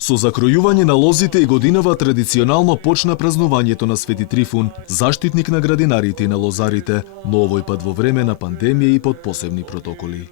Со закројување на лозите и годинава традиционално почна празнувањето на Свети Трифун, заштитник на градинарите и на лозарите, но овој пат во време на пандемија и под посебни протоколи.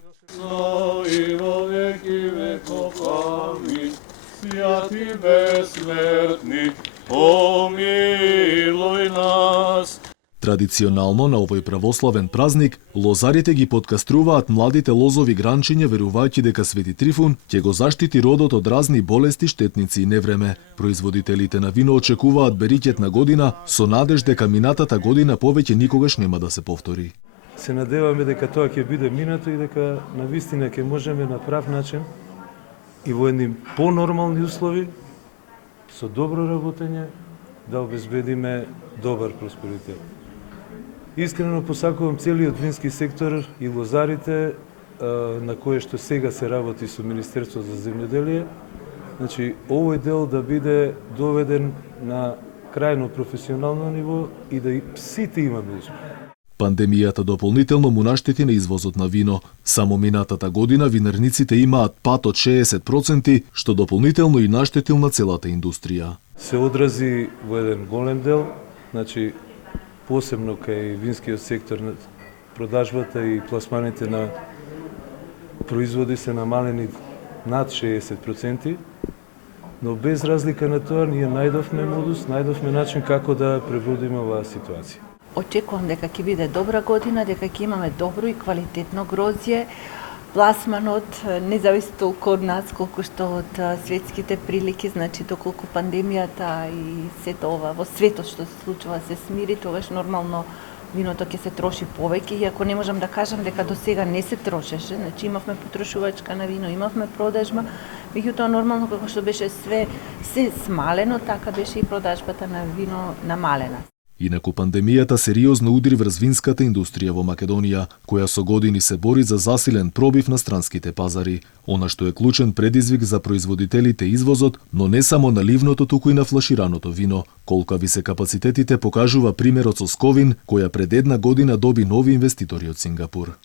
Свјати безсмртни, помилуј нас. Традиционално на овој православен празник, лозарите ги подкаструваат младите лозови гранчиња верувајќи дека Свети Трифун ќе го заштити родот од разни болести, штетници и невреме. Производителите на вино очекуваат бериќетна година со надеж дека минатата година повеќе никогаш нема да се повтори. Се надеваме дека тоа ќе биде минато и дека навистина ќе можеме на прав начин и во едни понормални услови, со добро работење, да обезбедиме добар просперитет. Искрено посакувам целиот вински сектор и лозарите, на кое што сега се работи со Министерството за земјоделие, значи овој дел да биде доведен на крајно професионално ниво и да и сите имаме успех. Пандемијата дополнително му наштети на извозот на вино. Само минатата година винарниците имаат пат од 60%, што дополнително и наштетил на целата индустрија. Се одрази во еден голем дел, значи посебно кај винскиот сектор, продажбата и пласманите на производи се намалени над 60%, но без разлика на тоа ние најдовме модус, најдовме начин како да преводиме оваа ситуација. Очекувам дека ќе биде добра година, дека ќе имаме добро и квалитетно грозје. Пласманот не зависи толку од нас колку што од светските прилики, значи доколку пандемијата и сето ова во светот што се случува се смири, тогаш нормално виното ќе се троши повеќе, иако не можам да кажам дека до сега не се трошеше, значи имавме потрошувачка на вино, имавме продажба, меѓутоа нормално како што беше се смалено, така беше и продажбата на вино намалена. Инаку пандемијата сериозно удри врз винската индустрија во Македонија, која со години се бори за засилен пробив на странските пазари. Она што е клучен предизвик за производителите извозот, но не само на ливното, туку и на флашираното вино. Колкави се капацитетите покажува примерот со Сковин, која пред една година доби нови инвеститори од Сингапур.